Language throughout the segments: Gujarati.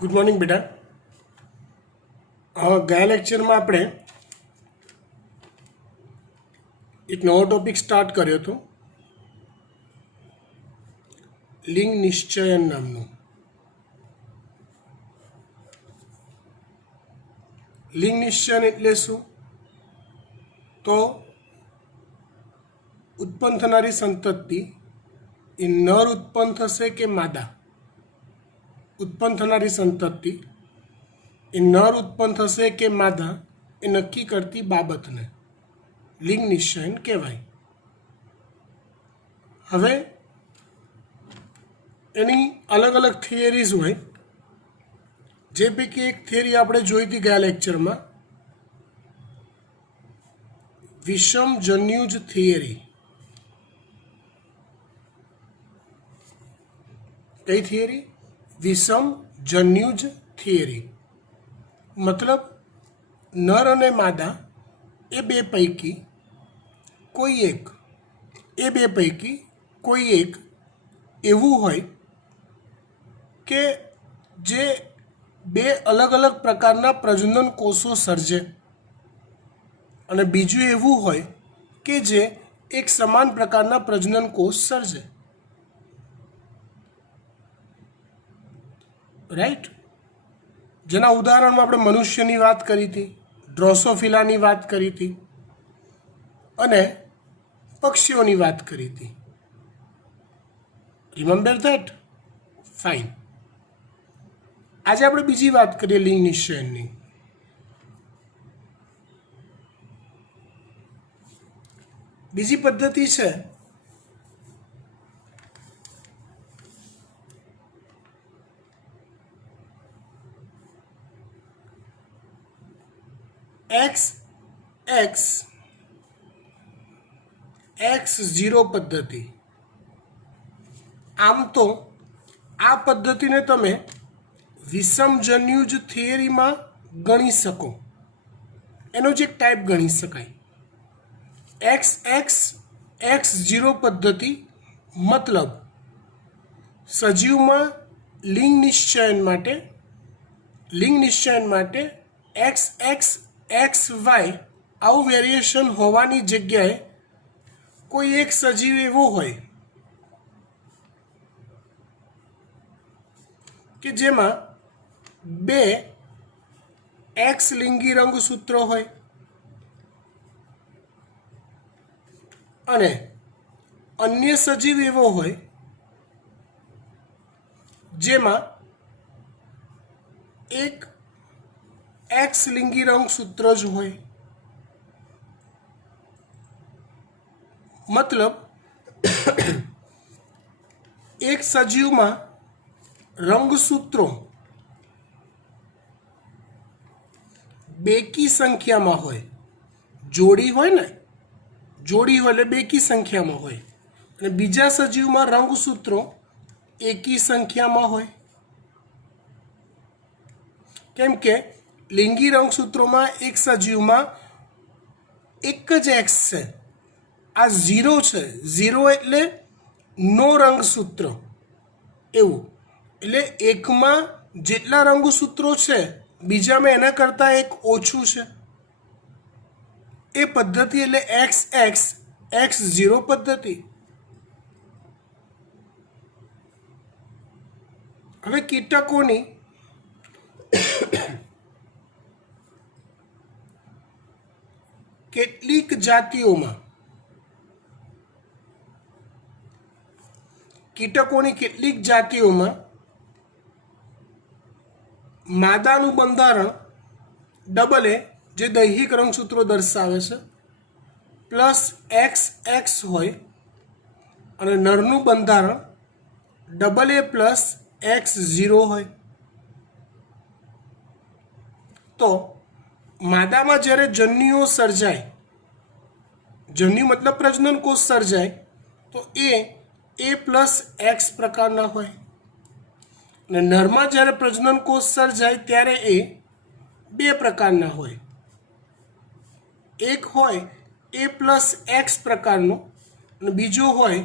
गुड मॉर्निंग बेटा। गया लेक्चर में आपणे एक नવો टॉपिक स्टार्ट कर्यो तो लिंग निश्चयन नामनो। लिंग निश्चयन एटले शुं? तो उत्पन्न थनारी संतति ए नर उत्पन्न थशे के मादा? उत्पन्न थनारी संतति ए नर उत्पन्न थशे के मादा ए नक्की करती बाबतने लिंग निश्चयन कहेवाय। हवे एनी अलग अलग थियरीज होय, जे पैकी एक थियरी आपणे जोई थी गया लेक्चर में, विषम जन्युज थियरी। कई थियरी? विषम जन्युज थियरी। मतलब नर अने मादा ए बे पैकी कोई एक एवुं होय के जे बे अलग अलग प्रकारना प्रजनन कोषो सर्जे अने बीजुं एवुं होय के जे एक समान प्रकारना प्रजनन कोष सर्जे। राइट? जेना उदाहरण में આપણે મનુષ્યની વાત કરી હતી, ડ્રોસોફિલાની વાત કરી હતી અને પક્ષીઓની વાત કરી હતી. Remember that? ફાઇન. આજે આપણે બીજી વાત કરીએ લિંગ નિશ્ચયનની. બીજી પદ્ધતિ છે X0 पद्धति। आम तो आ पद्धति ने तमे विषम जन्युज थियरी में गणी सको, एनो ज एक टाइप गणी शकाय। X0 पद्धति मतलब सजीव में लिंग निश्चयन माटे XY आવું वेरिएशन होवानी जग्याए कोई एक सजीव एवो होय कि जेमा बे एक्स लिंगी रंगसूत्र होय अने अन्य सजीव एवो होय जेमा एक एक्स लिंगी रंगसूत्र ज होय। मतलब एक सजीव में रंगसूत्रों बेकी संख्या में होय, जोड़ी होय ने, जोड़ी होय એટલે बेकी संख्या में होय, અને बीजा सजीव में रंगसूत्रों एकी संख्या में होय। केम के लिंगी रंगसूत्रों में एक सजीव में एक ज एक्स है, आ 0 है। 0 एटले नो रंगसूत्र एवं एटले एक में जेटला रंगसूत्रों है बीजा में एना करता एक ओछू है। ए पद्धति एटले X0 पद्धति। हवे कीटकोनी કેટલીક જાતિઓમાં માદાનું બંધારણ ડબલ એ જે દૈહિક રંગસૂત્રો દર્શાવે છે પ્લસ XX હોય અને નરનું બંધારણ ડબલ એ પ્લસ X0 હોય। તો मादा में जयरे जन्युओ सर्जाय, जन्यु मतलब प्रजनन कोष सर्जाय, तो ए प्लस एक्स प्रकारना होय। नर में जयरे प्रजनन कोष सर्जाय त्यारे ए बे प्रकारना होय। एक होय ए प्लस एक्स प्रकारनो अने बीजो होय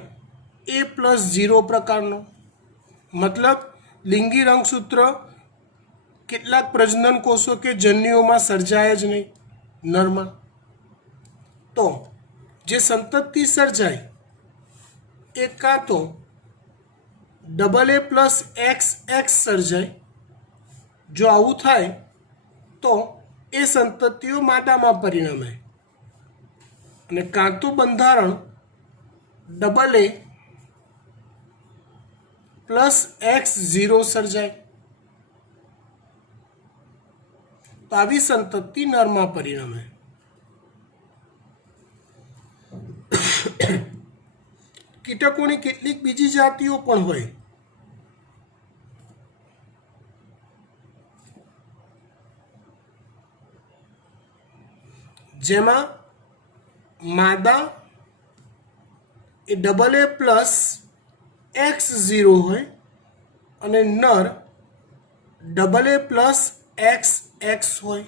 ए प्लस 0 प्रकारनो। मतलब लिंगी रंगसूत्र કેટલાક પ્રજનન કોષો કે જન્યુઓમાં સર્જાય જ નહીં, નરમાં. તો જે સંતતિ સર્જાય એ કાં તો AA પ્લસ XX સર્જાય. જો આવું થાય તો એ સંતતિઓ માદામાં પરિણમે, અને કાં તો બંધારણ AA પ્લસ X0 સર્જાય. તો આવી સંતતિ નરમાં પરિણમે. કીટકોની કેટલીક બીજી જાતિઓ પણ હોય. જેમાં માદા એ AA પ્લસ X0 હોય અને નર AA પ્લસ XX હોય.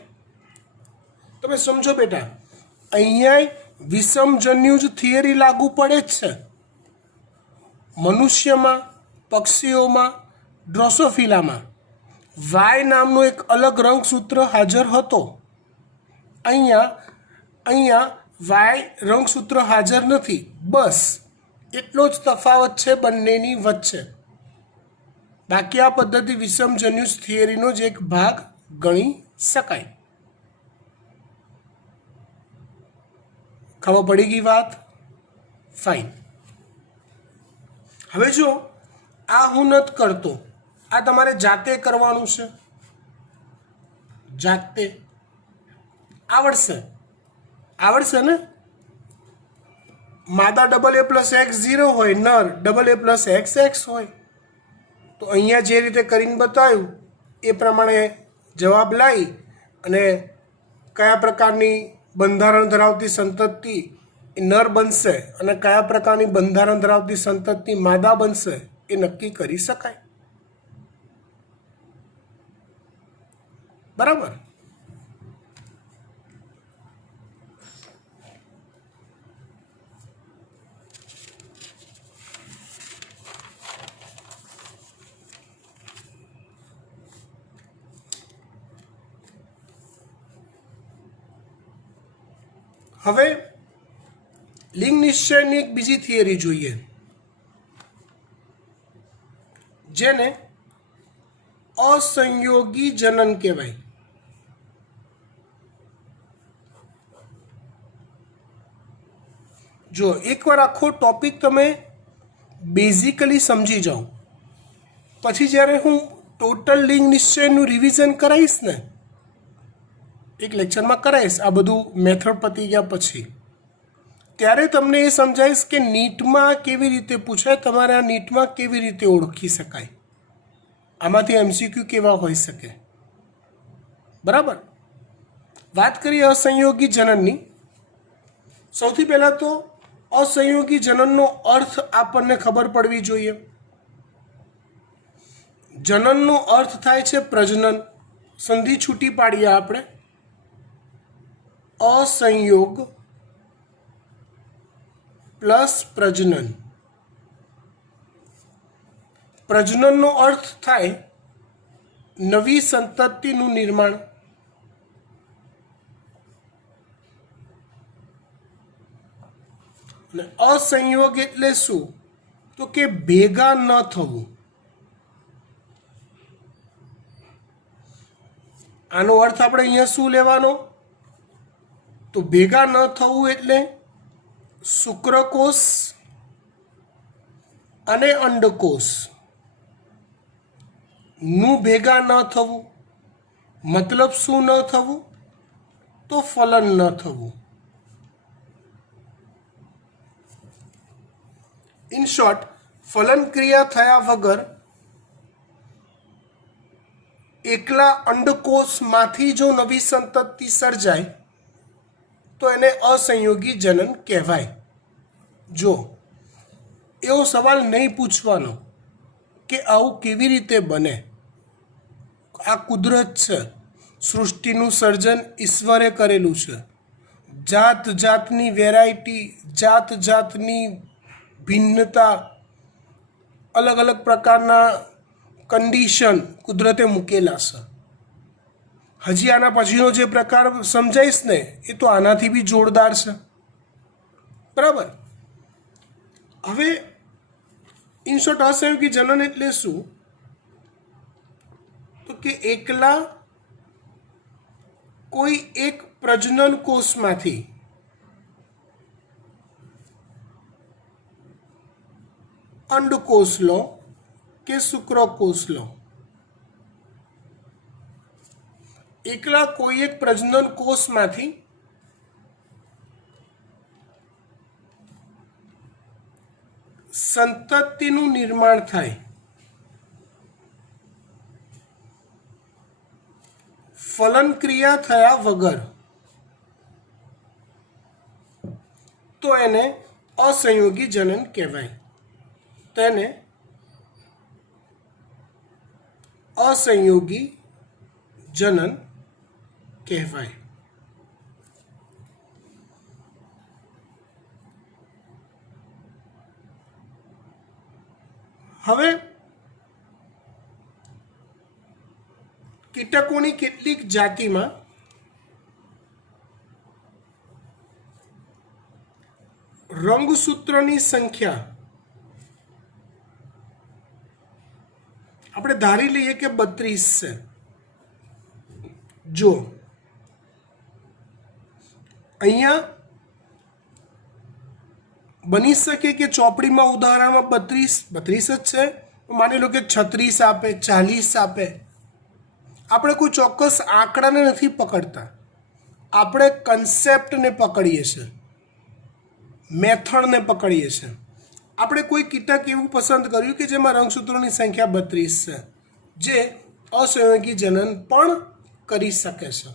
તમે સમજો બેટા, અહીંયા વિષમજન્યુ જ થિયરી લાગુ પડે જ છે. મનુષ્યમાં, પક્ષીઓમાં, ડ્રોસોફિલામાં વાય નામનો એક અલગ રંગસૂત્ર હાજર હતો. અહીંયા વાય રંગસૂત્ર હાજર નથી. બસ એટલો જ તફાવત છે બંનેની વચ્ચે. બાકી આ પદ્ધતિ વિષમજન્યુ થિયરીનો જ એક ભાગ ગણી શકાય. ખબર પડી ગઈ વાત? ફાઇન. હવે જો આ હું નથી કરતો, આ તમારે જાતે કરવાનું છે. જાતે આવડશે ને? માદા AA પ્લસ X0 હોય, નર AA પ્લસ XX હોય. તો અહીંયા જે રીતે કરીને બતાવ્યું એ પ્રમાણે જવાબ લાવી અને કયા પ્રકારની બંધારણ ધરાવતી સંતતિ એ નર બનશે અને કયા પ્રકારની બંધારણ ધરાવતી સંતતિ માદા બનશે એ નક્કી કરી શકાય. બરાબર? હવે લિંગ નિશ્ચયની એક બીજી થિયરી જોઈએ, જેને અસંયોગી જનન કહેવાય. જો એકવાર આખો ટોપિક તમે બેઝિકલી સમજી જાઓ, પછી જ્યારે હું ટોટલ લિંગ નિશ્ચયનું રિવિઝન કરાવીશ ને, એક લેક્ચરમાં કરાવીશ આ બધું મેથડ પતી ગયા પછી, ત્યારે તમને એ સમજાવીશ કે નીટમાં કેવી રીતે પૂછાય, તમારે આ નીટમાં કેવી રીતે ઓળખી શકાય, આમાંથી MCQ કેવા હોઈ શકે. બરાબર? વાત કરીએ અસંયોગી જનનની. સૌથી પહેલાં તો અસંયોગી જનનનો અર્થ આપણને ખબર પડવી જોઈએ. જનનનો અર્થ થાય છે પ્રજનન. સંધિ છૂટી પાડીએ આપણે. અસંયોગ પ્લસ પ્રજનન. પ્રજનનનો અર્થ થાય નવી સંતતિનું નિર્માણ. અને અસંયોગ એટલે શું? તો કે ભેગા ન થવું. આનો અર્થ આપણે અહીંયા શું લેવાનો? તો ભેગા ન થવું એટલે શુક્રકોષ અને અંડકોષ નું ભેગા ન થવું. મતલબ શું ન થવું? તો ફલન ન થવું. ઇન શોર્ટ, ફલન ક્રિયા થયા વગર એકલા અંડકોષમાંથી જો નવી સંતતિ સર્જાય તો એને અસંયોગી જનન કહેવાય. જો એવો સવાલ નહીં પૂછવાનો કે આવું કેવી રીતે બને, આ કુદરત છે, સૃષ્ટિનું સર્જન ઈશ્વરે કરેલું છે. જાત જાતની વેરાયટી, જાત જાતની ભિન્નતા, અલગ અલગ પ્રકારના કન્ડિશન કુદરતે મૂકેલા છે. હજી આના પછીનો જે પ્રકાર સમજાઈશ ને એ તો આનાથી બી જોરદાર છે, બરાબર. હવે ઇન શોર્ટ અસહયોગી જનન એટલે શું? તો કે એકલા કોઈ એક પ્રજનન કોષમાંથી અંડકોષ લો કે શુક્રકોષ લો, એકલા કોઈ એક પ્રજનન કોષમાંથી સંતતિનું નિર્માણ થાય, ફલન ક્રિયા થયા વગર, તો એને અસંયોગી જનન કહેવાય. તેને અસંયોગી જનન કહેવાય. હવે કીટકોની કેટલીક જાતિમાં રંગસૂત્રની સંખ્યા આપણે ધારી લઈએ કે 32 છે. જો અહીંયા બની શકે કે ચોપડીમાં ઉદાહરણમાં 32 જ છે, માની લો કે 36 આપે, 40 આપે. આપણે કોઈ ચોક્કસ આંકડાને નથી પકડતા, આપણે કન્સેપ્ટને પકડીએ છીએ, મેથડને પકડીએ છીએ. આપણે કોઈ કીટક એવું પસંદ કર્યું કે જેમાં રંગસૂત્રોની સંખ્યા 32 છે, જે અસંયોગી જનન પણ કરી શકે છે.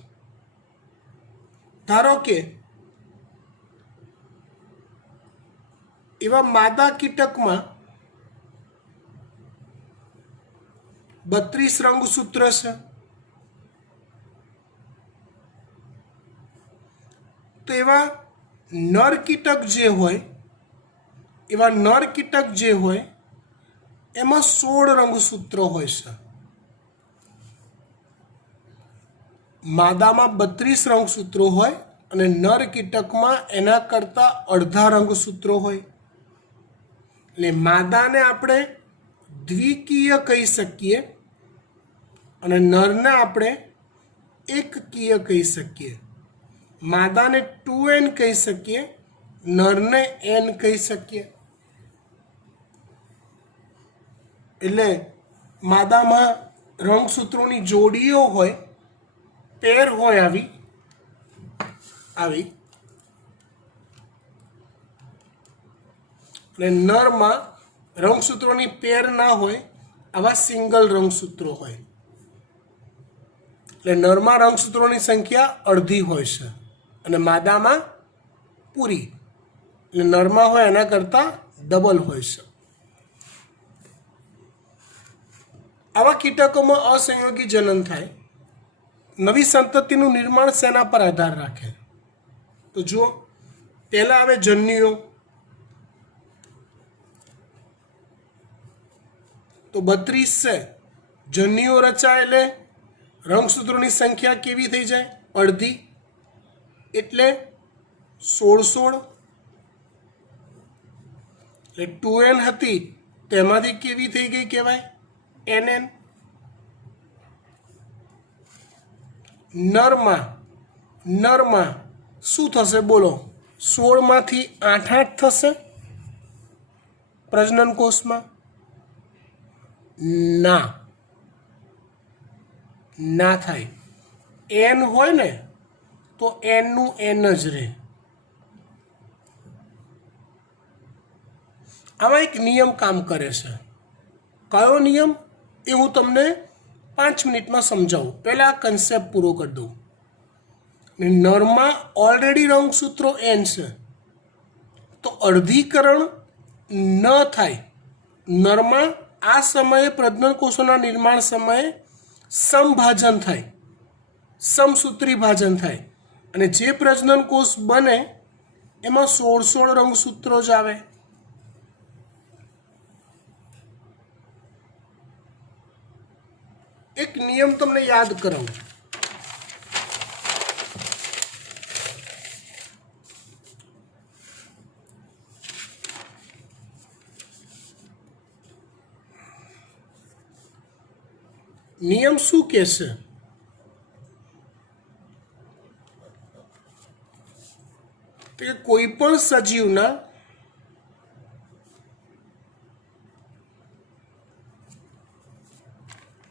ધારો કે એવા માદા કીટકમાં 32 રંગસૂત્ર છે, તો એવા નર કીટક જે હોય એમાં 16 રંગસૂત્રો હોય છે. માદામાં 32 રંગસૂત્રો હોય અને નર કીટકમાં એના કરતાં અડધા રંગસૂત્રો હોય. એટલે માદાને આપણે દ્વિકીય કહી શકીએ અને નરને આપણે એકકીય કહી શકીએ. માદાને 2n કહી શકીએ, નરને n કહી શકીએ. એટલે માદામાં રંગસૂત્રોની જોડીઓ હોય, પેર હોય આવી અને નરમાં રંગસૂત્રોની પેર ના હોય, આવા સિંગલ રંગસૂત્રો હોય. એટલે નરમાં રંગસૂત્રોની સંખ્યા અડધી હોય છે અને માદામાં પૂરી, એટલે નરમાં હોય એના કરતાં ડબલ હોય છે. આવા કીટકોમાં અસંયોગી જનન થાય. નવી સંતતિનું નિર્માણ શેના પર આધાર રાખે? તો જુઓ, પહેલાં આવે જન્યુઓ. તો 32 છે, જન્યુઓ રચાય એટલે રંગસૂત્રોની સંખ્યા કેવી થઈ જાય? અડધી, એટલે 16. એટલે 2n હતી તેમાંથી કેવી થઈ ગઈ કહેવાય? nn. નરમાં શું થશે બોલો? 16 માંથી 8 થશે પ્રજનન કોષમાં? ના થાય. n હોય ને તો n નું n જ રહે. આમાં એક નિયમ કામ કરે છે. કયો નિયમ એ હું તમને 5 મિનિટમાં સમજાવું. પહેલાં કન્સેપ્ટ પૂરો કરી દઉં. નરમાં ઓલરેડી રંગસૂત્રો n છે, તો અર્ધીકરણ ન થાય. નરમાં આ સમયે પ્રજનન કોષોના નિર્માણ સમયે સમભાજન થાય, સમસૂત્રી ભાજન થાય, અને જે પ્રજનન કોષ બને એમાં 16 રંગસૂત્રો જ આવે. એક નિયમ તમને યાદ કરાવું. નિયમ શું કહેશે? કે કોઈ પણ સજીવના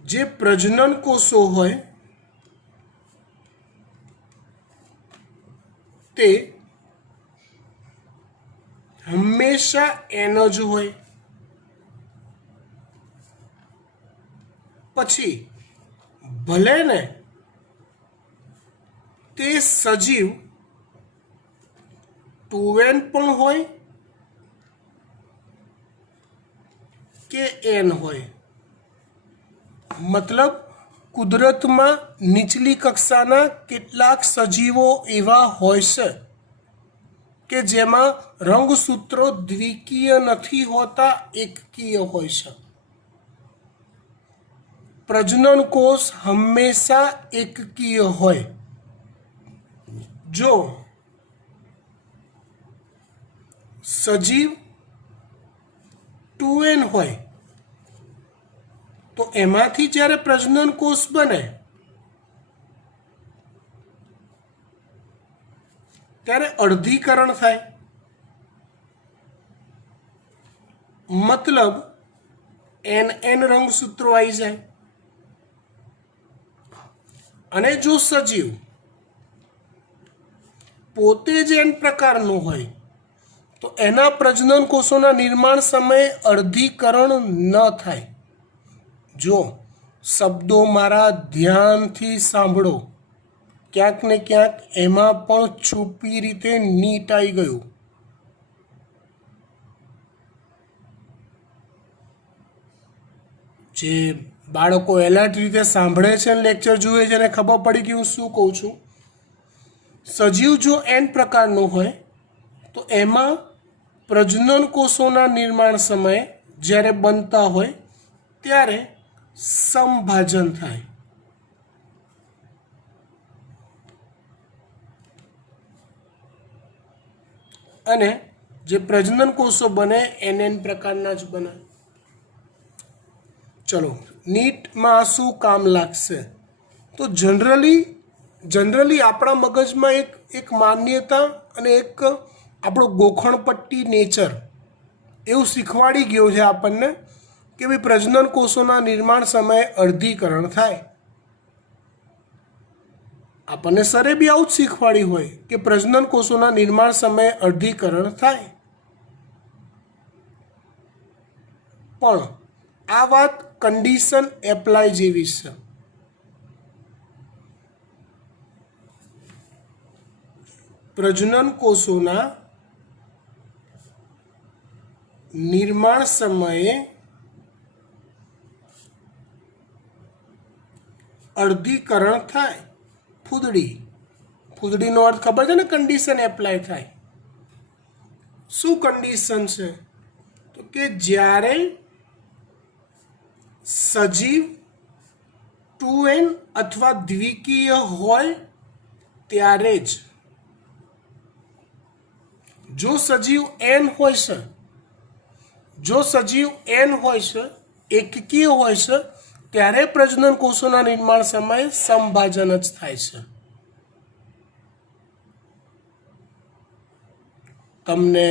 જે પ્રજનન કોષો હોય તે હંમેશા એન જ હોય. પછી ભલે ને તે સજીવ 2n પણ હોય કે n હોય. મતલબ કુદરતમાં નીચલી કક્ષાના કેટલાક સજીવો એવા હોય છે કે જેમાં રંગસૂત્રો દ્વિકીય નથી હોતા, એકકીય હોય છે. પ્રજનન કોષ હંમેશા એકકીય હોય. જો સજીવ 2n હોય તો એમાંથી જ્યારે પ્રજનન કોષ બને ત્યારે અર્ધીકરણ થાય. મતલબ n રંગસૂત્રો આવી જાય. અને જો સજીવ પોતે જ n પ્રકારનું હોય તો એના પ્રજનન કોષોના નિર્માણ સમયે અર્ધીકરણ ન થાય. જો શબ્દો મારા ધ્યાનથી સાંભળો, ક્યાંક ને ક્યાંક એમાં પણ છુપી રીતે નીટ આવી ગયું. જે બાળકો એલર્ટ રીતે સાંભળે છે અને લેક્ચર જુએ છે એને ખબર પડી કે હું શું કહું છું. સજીવ જો n પ્રકારનું હોય તો એમાં પ્રજનન કોષોના નિર્માણ સમયે જ્યારે બનતા હોય ત્યારે સમભાજન થાય. અને જે પ્રજનન કોષો બને n પ્રકારના જ બને. ચલો, નીટમાં શું કામ લાગશે? તો જનરલી આપણા મગજમાં એક માન્યતા અને એક આપણો ગોખણપટ્ટી નેચર એવું શીખવાડી ગયો છે આપણને કે ભાઈ પ્રજનન કોષોના નિર્માણ સમયે અર્ધીકરણ થાય. આપણને સરે બી આવું જ શીખવાડ્યું હોય કે પ્રજનન કોષોના નિર્માણ સમયે અર્ધીકરણ થાય. પણ આ વાત કન્ડિશન એપ્લાય જેવી છે. પ્રજનન કોષોના નિર્માણ સમયે અર્ધીકરણ થાય. ફૂદડીનો અર્થ ખબર છે ને? કન્ડિશન એપ્લાય થાય. શું કન્ડિશન છે? તો કે જ્યારે સજીવ 2n અથવા દ્વિકીય હોય ત્યારે જ. જો સજીવ n હોય છે, એકકીય હોય છે, ત્યારે પ્રજનન કોષોના નિર્માણ સમયે સમભાજન જ થાય છે. તમને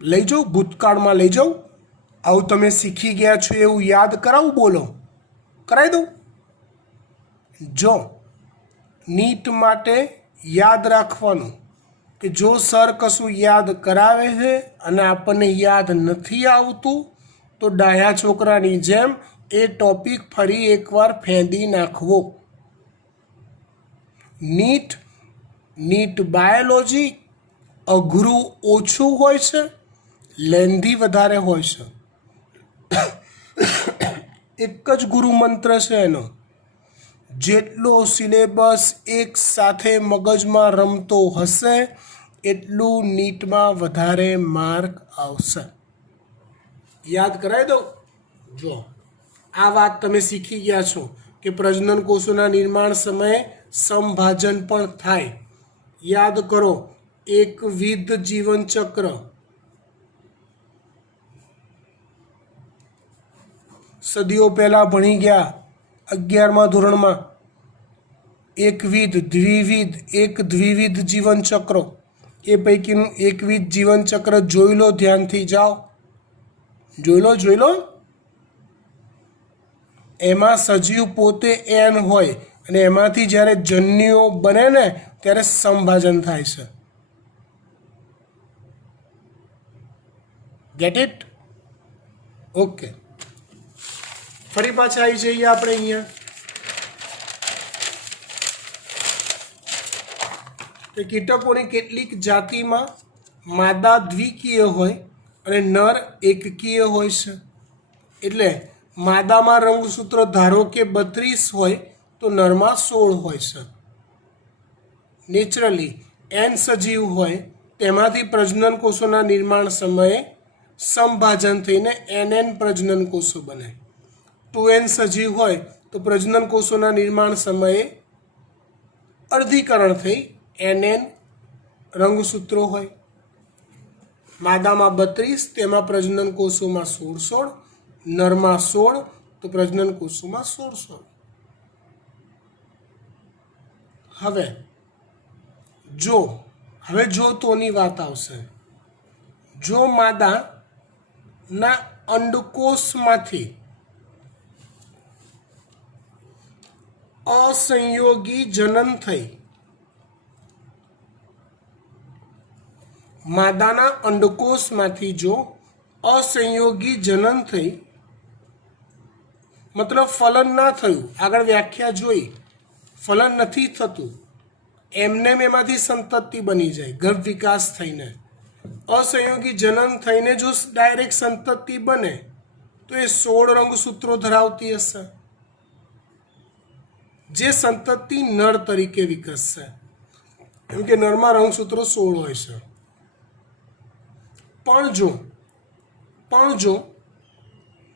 લઈ જાઉં, ભૂતકાળમાં લઈ જાઉં. આવું તમે શીખી ગયા છો એવું યાદ કરાવું? બોલો, કરાવી દઉં? જો નીટ માટે યાદ રાખવાનું કે જો સર કશું યાદ કરાવે છે અને આપણને યાદ નથી આવતું તો ડાયા છોકરાની જેમ એ ટોપિક ફરી એકવાર ફેંદી નાખવો. નીટ બાયોલોજી અઘરું ઓછું હોય છે, લેન્ધી વધારે હોય છે. એક જ ગુરુ મંત્ર છે એનો. જેટલો સિલેબસ એક સાથે મગજમાં રમતો હશે એટલું નીટમાં વધારે માર્ક આવશે. યાદ કરાવી દઉં. જો આ વાત તમે શીખી ગયા છો કે પ્રજનન કોષોના નિર્માણ સમયે સમભાજન પણ થાય. યાદ કરો, એકવિધ જીવનચક્ર. સદીઓ પહેલાં ભણી ગયા 11મા ધોરણમાં એકવિધ દ્વિવિધ જીવનચક્રો, એ પૈકીનું એકવિધ જીવનચક્ર જોઈ લો, ધ્યાનથી જાઓ, જોઈ લો. એમાં સજીવ પોતે એન હોય અને એમાંથી જ્યારે જન્યુઓ બને ને ત્યારે સમભાજન થાય છે. Get it? ઓકે, ફરી પાછા આવી જઈએ આપણે અહીંયા. તો કીટકોની કેટલીક જાતિમાં માદા દ્વિકીય હોય અને નર એકકીય હોય છે. એટલે માદામાં રંગસૂત્રો ધારો કે 32 હોય તો નરમાં 16 હોય છે. નેચરલી એન સજીવ હોય તેમાંથી પ્રજનન કોષોના નિર્માણ સમયે સમભાજન થઈને NN પ્રજનન કોષો બને. 2N સજીવ હોય તો પ્રજનન કોષોના નિર્માણ સમયે અર્ધીકરણ થઈ NN રંગસૂત્રો હોય. માદામાં 32, તેમાં પ્રજનન કોષોમાં 16, નરમાં 16 તો પ્રજનન કોષોમાં 16. હવે જો તોની વાત આવશે. જો માદાના અંડકોષમાંથી અસંયોગી જનન થઈ, માદાના અંડકોષમાંથી જો અસંયોગી જનન થઈ, મતલબ ફલન ના થયું, આગળ વ્યાખ્યા જોઈ, ફલન નથી થતું, એમનેમ એમાંથી સંતતિ બની જાય ગર્ભ વિકાસ થઈને. અસંયોગી જનન થઈને જો ડાયરેક્ટ સંતતિ બને તો એ 16 રંગસૂત્રો ધરાવતી હશે, જે સંતતિ નર તરીકે વિકસશે. કેમ કે નરમાં રંગસૂત્રો 16 હોય છે. પણ જો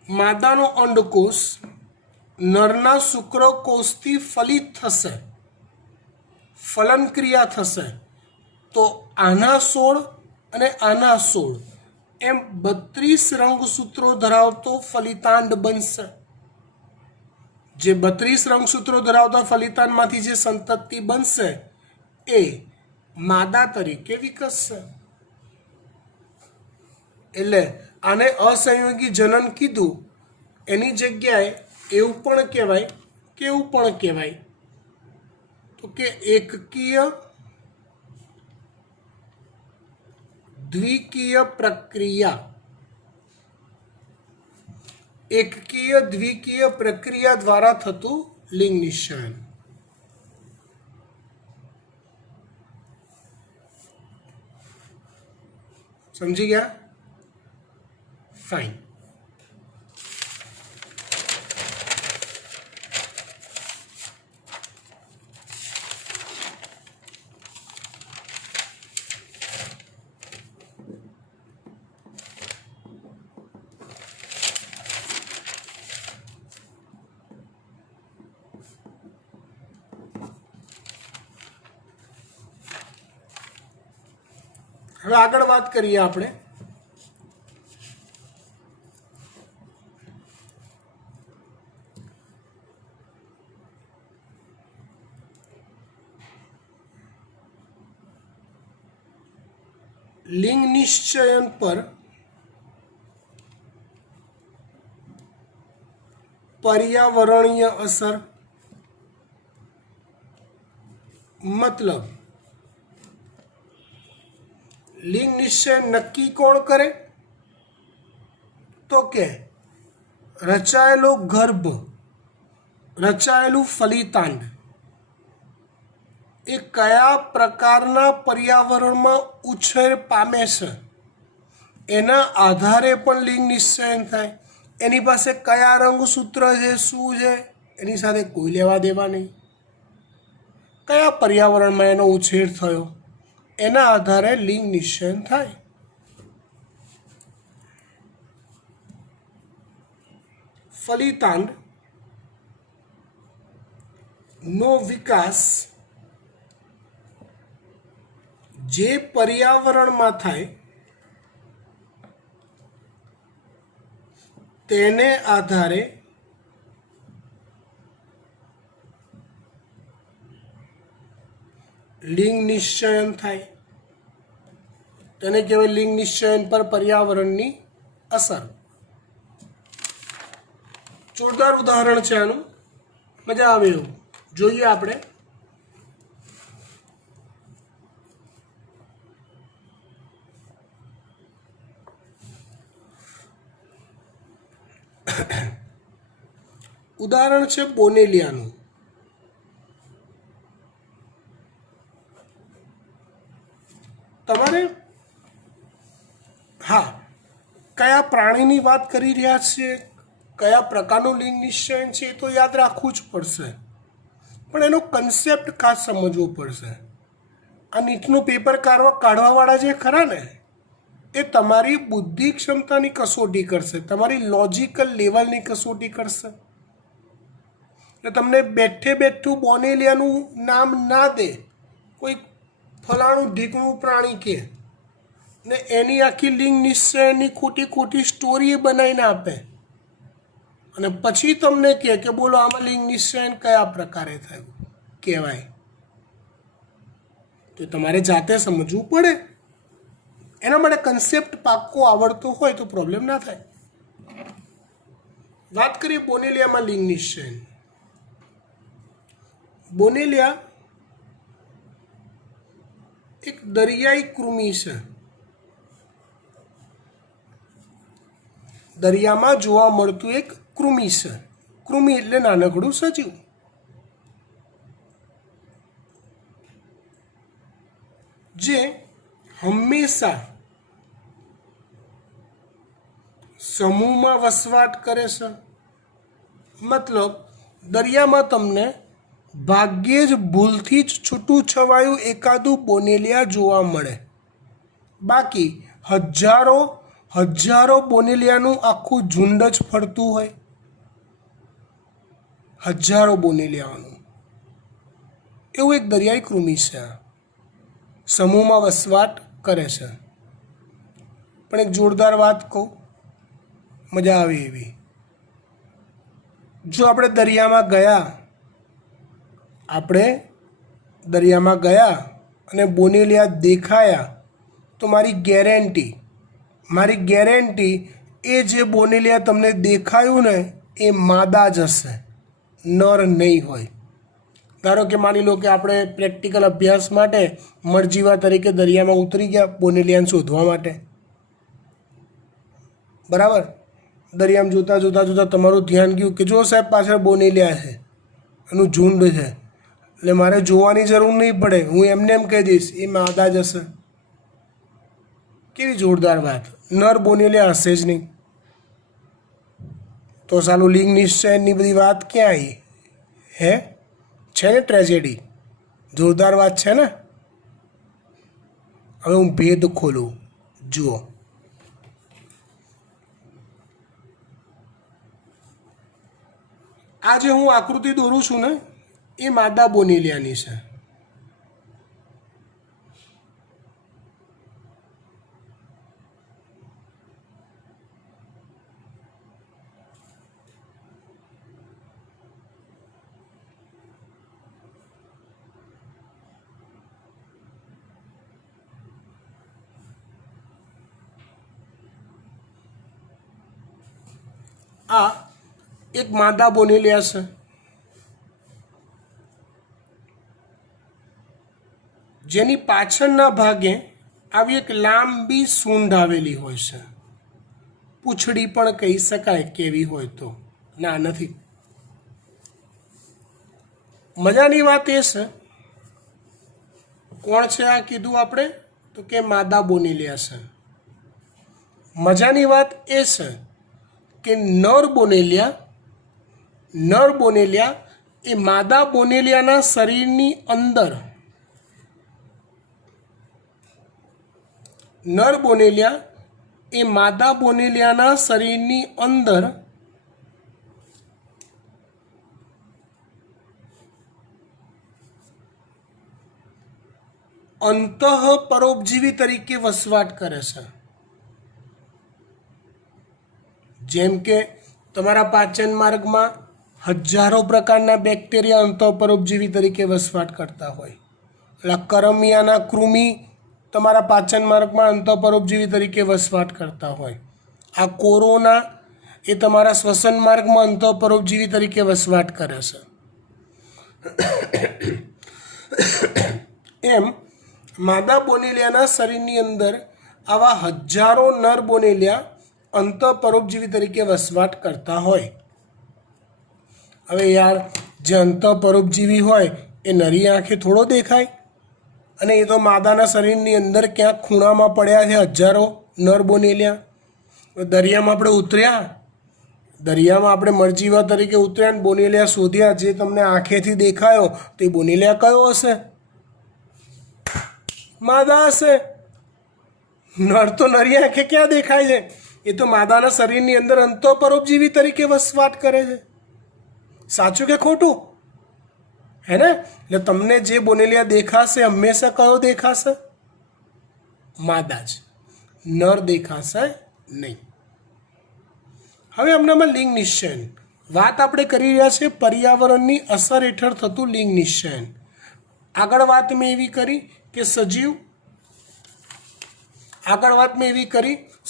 માદાનો અંડકોષ નરના શુક્રકોષથી ફલિત થશે, ફલન ક્રિયા થશે, તો આના 16 અને આના 16 એમ 32 રંગસૂત્રો ધરાવતો ફલિતાંડ બનશે. જે 32 રંગસૂત્રો ધરાવતા ફલિતાંડમાંથી જે સંતતિ બનશે એ માદા તરીકે વિકસશે. એટલે આને અસંયોગી જનન કીધું, એની જગ્યાએ એવું પણ કહેવાય તો કે એકકીય દ્વિકીય પ્રક્રિયા દ્વારા થતું લિંગ નિશ્ચયન. સમજી ગયા? ફાઇન. હવે આગળ વાત કરીએ આપણે લિંગ નિશ્ચયન પર પર્યાવરણીય અસર. મતલબ લિંગ નિશ્ચય નક્કી કોણ કરે? તો કે રચાયેલો ગર્ભ, રચાયેલું ફલિતાંડ એ કયા પ્રકારના પર્યાવરણમાં ઉછેર પામે છે એના આધારે પણ લિંગ નિશ્ચયન થાય. એની પાસે કયા રંગસૂત્ર છે, શું છે, એની સાથે કોઈ લેવા દેવા નહીં. કયા પર્યાવરણમાં એનો ઉછેર થયો એના આધારે લિંગ નિશ્ચયન થાય. ફલિતાંડ નો વિકાસ જે પર્યાવરણમાં થાય તેને આધારે લિંગ નિશ્ચયન થાય, તેને કહેવાય લિંગ નિશ્ચયન પર પર્યાવરણની અસર. જોરદાર ઉદાહરણ છે આનું, મજા આવે એવું. જોઈએ આપણે. ઉદાહરણ છે બોનેલિયાનું. તમારે હા કયા પ્રાણીની વાત કરી રહ્યા છીએ, કયા પ્રકારનું લિંગ નિશ્ચયન છે એ તો યાદ રાખવું જ પડશે, પણ એનો કન્સેપ્ટ ખાસ સમજવો પડશે. આ નીટનું પેપર કાઢવાવાળા જે ખરા ને એ તમારી બુદ્ધિ ક્ષમતાની કસોટી કરશે, તમારી લોજિકલ લેવલની કસોટી કરશે. એટલે તમને બેઠે બેઠું બોનેલિયાનું નામ ના દે, કોઈ ફલાણું ઢીકણું પ્રાણી કે ને એની આખી લિંગ નિશ્ચયની ખોટી ખોટી સ્ટોરી બનાવીને આપે અને પછી તમને કહે કે બોલો આમાં લિંગ નિશ્ચયન કયા પ્રકારે થયું કહેવાય, તો તમારે જાતે સમજવું પડે. એના માટે કન્સેપ્ટ પાક્કો આવડતો હોય તો પ્રોબ્લેમ ના થાય. વાત કરીએ બોનેલિયામાં લિંગ નિશ્ચયન. બોનેલિયા એક દરિયાઈ કૃમિ છે, દરિયામાં જોવા મળતું એક કૃમિ છે. કૃમિ એટલે નાનકડું સજીવ. જે હંમેશા સમૂહમાં વસવાટ કરે છે. મતલબ દરિયામાં તમને ભાગ્યે જ ભૂલથી જ છૂટું છવાયું એકાદું બોનેલિયા જોવા મળે, બાકી હજારો બોનેલિયાનું આખું ઝુંડ જ ફરતું હોય, હજારો બોનેલિયાનું. એવું એક દરિયાઈ કૃમિ છે, સમૂહમાં વસવાટ કરે છે. પણ એક જોરદાર વાત કહું, મજા આવે એવી. જો આપણે દરિયામાં ગયા અને બોનેલિયા દેખાયા તો મારી ગેરંટી એ જે બોનેલિયા તમને દેખાયું ને એ માદા જ હશે, નર નહીં હોય. ધારો કે માની લો કે આપણે પ્રેક્ટિકલ અભ્યાસ માટે મળજીવા તરીકે દરિયામાં ઉતરી ગયા બોનેલિયાને શોધવા માટે, બરાબર. દરિયામાં જોતાં તમારું ધ્યાન ગયું કે જો સાહેબ પાછળ બોનેલિયા છે, એનું ઝુંડ છે, એટલે મારે જોવાની જરૂર નહીં પડે, હું એમને એમ કહી દઈશ એ માદા જ હશે. કેવી જોરદાર વાત! નર બોનેલિયા હશે જ નહીં. તો સાલું લિંગ નિશ્ચયની બધી વાત ક્યાં આવી? હે છે ને ટ્રેજેડી? જોરદાર વાત છે ને. હવે હું ભેદ ખોલું, જુઓ. આ જે હું આકૃતિ દોરું છું ને એ માદા બોનેલિયાની છે. આ એક માદા બોનેલિયા છે. જેની પાછળના ભાગે આવી એક લાંબી સૂંઢ આવેલી હોય છે. પૂંછડી પણ કહી શકાય કેવી હોય તો. ના, નથી. મજાની વાત એ છે, કોણ છે આ કીધું આપણે? તો કે માદા બોનેલિયા છે. મજાની વાત એ છે કે નર બોનેલિયા એ માદા બોનેલિયાના શરીરની અંદર અંતઃપરોપજીવી તરીકે વસવાટ કરે છે. જેમ કે તમારા પાચન માર્ગમાં હજારો પ્રકારના બેક્ટેરિયા અંતઃપરોપજીવી તરીકે વસવાટ કરતા હોય, એટલે કરમિયાના કૃમિ તમારા પાચન માર્ગમાં અંતઃપરોપજીવી તરીકે વસવાટ કરતા હોય. આ કોરોના એ તમારા શ્વસન માર્ગમાં અંતઃપરોપજીવી તરીકે વસવાટ કરે છે. એમ માદા બોનેલિયાના શરીરની અંદર આવા હજારો નર બોનેલિયા અંતઃપરોપજીવી તરીકે વસવાટ કરતા હોય. હવે યાર, જે અંતઃપરોપજીવી હોય એ નરી આંખે થોડો દેખાય, અને એ તો માદાના શરીરની અંદર ક્યાંક ખૂણામાં પડ્યા છે હજારો નર બોનેલિયા. દરિયામાં આપણે ઉતર્યા, દરિયામાં આપણે મરજીવા તરીકે ઉતર્યા ને બોનેલિયા શોધ્યા, જે તમને આંખેથી દેખાયો તો એ બોનેલિયા કયો હશે? માદા હશે. નર તો નરી આંખે ક્યાં દેખાય છે? એ તો માદાના શરીરની અંદર અંતઃપરોપજીવી તરીકે વસવાટ કરે છે. સાચું કે ખોટું? હે ને? એટલે તમને જે બોનેલિયા દેખાશે હંમેશા કયો દેખાશે? માદા જ, નર દેખાશે નહીં. હવે હમણાંમાં લિંગ નિશ્ચયન વાત આપણે કરી રહ્યા છીએ. પર્યાવરણની અસર હેઠળ થતું લિંગ નિશ્ચયન. આગળ વાત મેં એવી કરી કે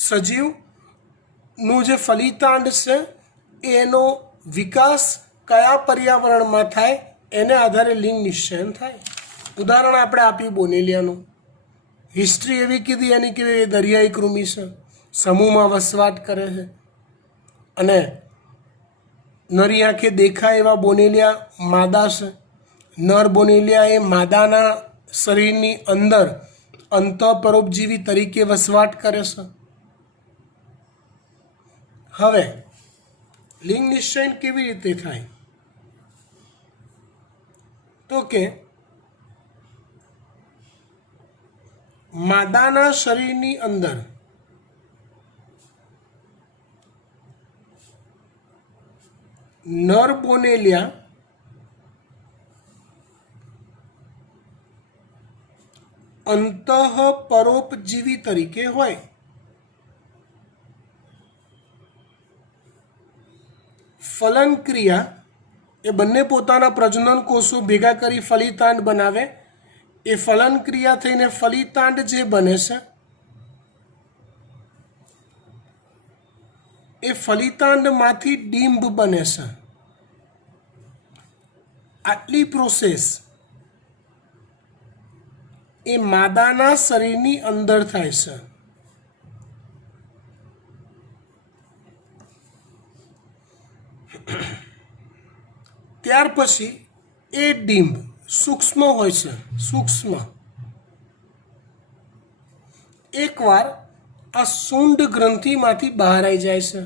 સજીવનું જે ફલિતાંડ છે એનો વિકાસ કયા પર્યાવરણમાં થાય એને આધારે લિંગ નિશ્ચયન થાય. ઉદાહરણ આપણે આપ્યું બોનેલિયાનું. હિસ્ટ્રી એવી કીધી એની કે એ દરિયાઈ કૃમિ છે, સમૂહમાં વસવાટ કરે છે, અને નરી આંખે દેખાય એવા બોનેલિયા માદા છે. નર બોનેલિયા એ માદાના શરીરની અંદર અંતઃપરોપજીવી તરીકે વસવાટ કરે છે. હવે લિંગ નિશ્ચયન કેવી રીતે થાય? તો કે માદાના શરીરની અંદર નર બોનેલિયા અંતઃપરોપજીવી તરીકે હોય. ફલન ક્રિયા એ બંને પોતાના પ્રજનન કોષો ભેગા કરી ફલિતાંડ બનાવે. એ ફલન ક્રિયા થઈને ફલિતાંડ જે બને છે એ ફલિતાંડમાંથી ડિંબ બને છે. આટલી પ્રોસેસ એ માદાના શરીરની અંદર થાય છે. ત્યાર પછી એ ડિંબ સૂક્ષ્મ હોય છે. સૂક્ષ્મ એકવાર આ શુંડ ગ્રંથિમાંથી બહાર આવી જાય છે.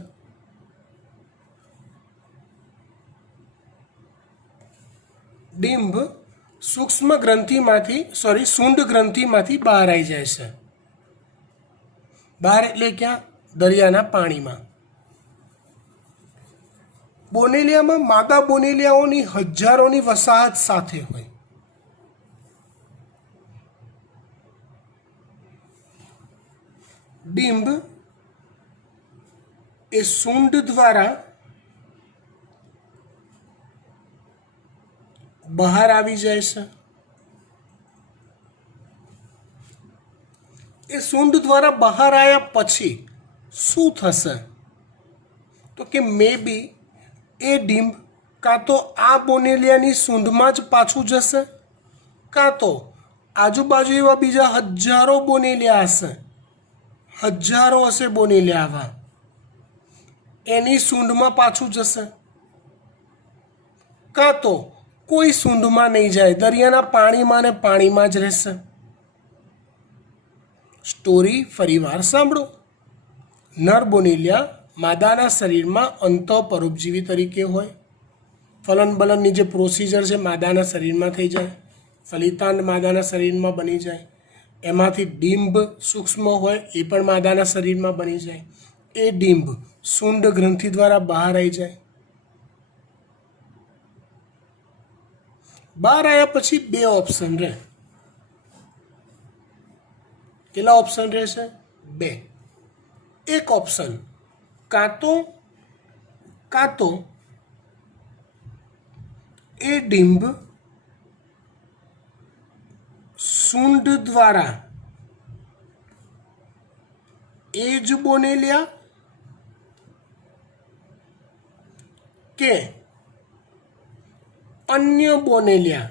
ડિંબ સૂક્ષ્મ ગ્રંથિમાંથી શુંડ ગ્રંથિમાંથી બહાર આવી જાય છે. બહાર એટલે ક્યાં? દરિયાના પાણીમાં. બોનેલિયામાં માદા બોનેલિયાઓની હજારોની વસાહત સાથે હોય. ડિંબ એ શુંડ દ્વારા બહાર આવી જાય છે. એ શુંડ દ્વારા બહાર આવ્યા પછી શું થશે? તો કે મે બી એ ડિંબ કાં તો આ બોનેલિયાની સૂંઢમાં જ પાછું જશે, કાં તો આજુબાજુ એવા બીજા હજારો બોનેલિયા હશે. હજારો હશે બોનેલિયા આવા, એની સૂંઢમાં પાછું જશે. કાં તો કોઈ સૂંઢમાં નહીં જાય, દરિયાના પાણીમાં ને પાણીમાં જ રહેશે. સ્ટોરી ફરીવાર સાંભળો. નર બોનેલિયા માદાના શરીરમાં અંતઃપરોપજીવી તરીકે હોય. ફલન બલનની જે પ્રોસિજર છે માદાના શરીરમાં થઈ જાય. ફલિતાંડ માદાના શરીરમાં બની જાય. એમાંથી ડિંબ સૂક્ષ્મ હોય એ પણ માદાના શરીરમાં બની જાય. એ ડિંબ શુંડ ગ્રંથિ દ્વારા બહાર આવી જાય. બહાર આવ્યા પછી બે ઓપ્શન રહે. કેટલા ઓપ્શન રહેશે? બે. એક ઓપ્શન કાં તો એ ડિંબ સૂંઢ દ્વારા એ જ બોનેલિયા કે અન્ય બોનેલિયા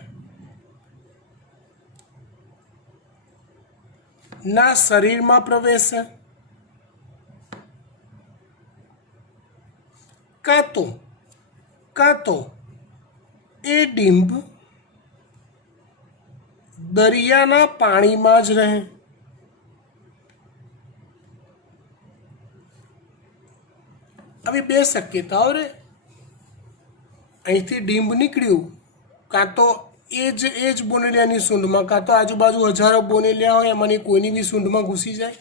ના શરીરમાં પ્રવેશે, કાં તો એ ડિંબ દરિયાના પાણીમાં જ રહે. આવી બે શક્યતાઓ રહે. અહીંથી ડિંબ નીકળ્યું, કાં તો એ જ બોનેલિયાની સૂંઢમાં, કાં તો આજુબાજુ હજારો બોનેલિયા હોય એમાંની કોઈની બી સૂંઢમાં ઘૂસી જાય,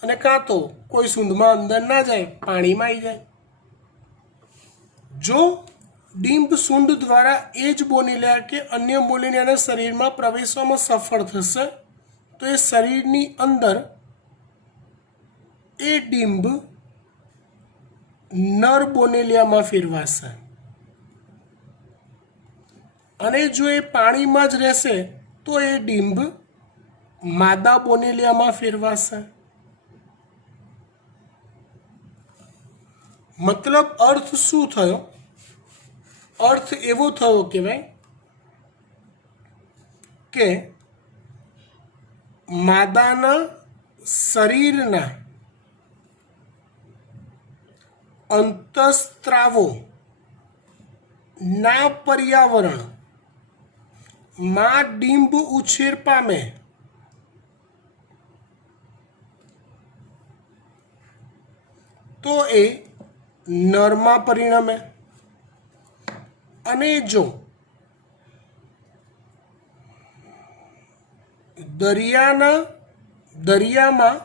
અને કાં તો કોઈ સૂંઢમાં અંદર ના જાય, પાણીમાં આવી જાય. જો ડિંબ સૂંઢ દ્વારા એ જ બોનેલિયા કે અન્ય બોનેલિયાના શરીરમાં પ્રવેશવામાં સફળ થશે તો એ શરીરની અંદર એ ડિંબ નર બોનેલિયામાં ફેરવાશે, અને જો એ પાણીમાં જ રહેશે તો એ ડિંબ માદા બોનેલિયામાં ફેરવાશે. મતલબ અર્થ શું થયો? અર્થ એવો થયો કે ભાઈ કે માદાના શરીરના અંતઃસ્ત્રાવો ના પર્યાવરણ માં ડિંબ ઉછેર પામે તો એ નરમાં પરિણમે, અને જો દરિયામાં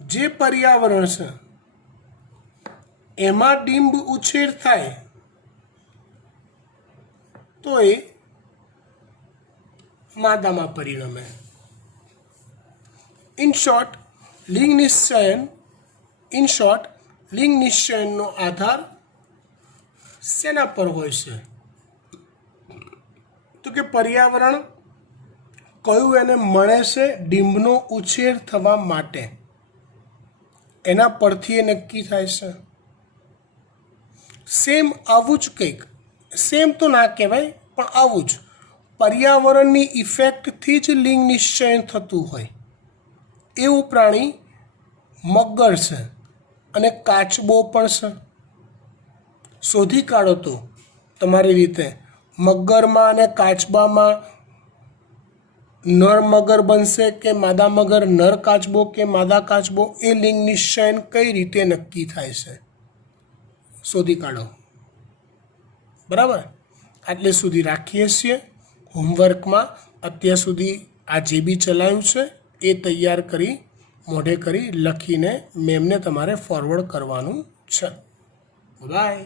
જે પર્યાવરણ છે એમાં ડિંબ ઉછેર થાય તો એ માદામાં પરિણમે. ઇન શોર્ટ લિંગ નિશ્ચયનનો આધાર શેના પર હોય છે? તો કે પર્યાવરણ કયું એને મળે છે ડિંબનો ઉછેર થવા માટે, એના પરથી એ નક્કી થાય છે. સેમ આવું જ કંઈક, સેમ તો ના કહેવાય પણ આવું જ પર્યાવરણની ઇફેક્ટથી જ લિંગ નિશ્ચયન થતું હોય એવું પ્રાણી મગર છે અને કાચબો પણ છે. શોધી કાઢો તો તમારી રીતે મગરમાં અને કાચબામાં નર મગર બનશે કે માદા મગર, નર કાચબો કે માદા કાચબો, એ લિંગ નિશ્ચયન કઈ રીતે નક્કી થાય છે શોધી કાઢો. બરાબર, આટલે સુધી રાખીએ છીએ. હોમવર્કમાં અત્યાર સુધી આ જે બી ચલાવ્યું છે એ તૈયાર કરી મોઢે કરી લખીને મેમને તમારે ફોરવર્ડ કરવાનું છે. બાય.